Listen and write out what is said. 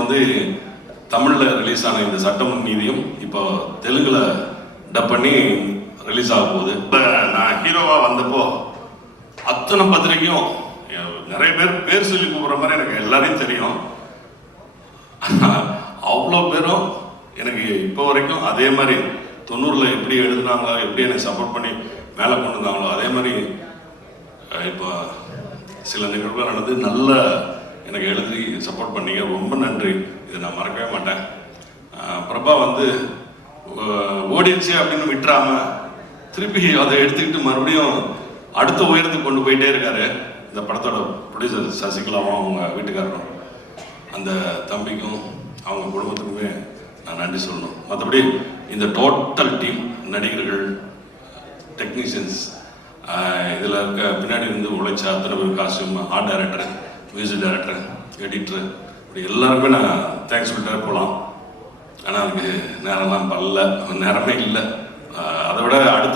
வந்து தமிழில் ரிலீஸ் ஆன இந்த சட்டமும் நீதியும் இப்போ தெலுங்கில் டப் பண்ணி ரிலீஸ் ஆக போகுது. இப்போ நான் ஹீரோவாக வந்தப்போ அத்தனை பத்திரிக்கையும் நிறைய பேர் சொல்லி கூப்பிட்ற மாதிரி எனக்கு எல்லாரையும் தெரியும். அவ்வளோ பேரும் எனக்கு இப்போ வரைக்கும் அதே மாதிரி 90ல் எப்படி எழுதுனாங்களோ, எப்படி எனக்கு சப்போர்ட் பண்ணி மேலே கொண்டு வந்தாங்களோ, அதே மாதிரி இப்போ சில நிகழ்வுகள் நடந்து நல்ல எனக்கு எழுதி சப்போர்ட் பண்ணீங்க. ரொம்ப நன்றி. இதை நான் மறக்கவே மாட்டேன். பிரபா வந்து ஓடிடுச்சு அப்படின்னு விட்டுறாம திருப்பி அதை எடுத்துக்கிட்டு மறுபடியும் அடுத்த உயரத்துக்கு கொண்டு போயிட்டே இருக்காரு. இந்த படத்தோட ப்ரொடியூசர் சசிகலாவும் அவங்க வீட்டுக்காரரும் அந்த தம்பிக்கும் அவங்க குடும்பத்துக்குமே நான் நன்றி சொல்லணும். மற்றபடி இந்த டோட்டல் டீம், நடிகர்கள், டெக்னீஷியன்ஸ், இதில் இருக்க பின்னாடி இருந்து உழைச்ச அத்தனை பேர், costume, art director, music director, editor, இப்படி எல்லாருமே நான் தேங்க்ஸ் சொல்லிட்டே போகலாம். ஆனால் அதுக்கு நேரம்லாம் பல்ல நேரமே இல்லை. அதை விட அடுத்த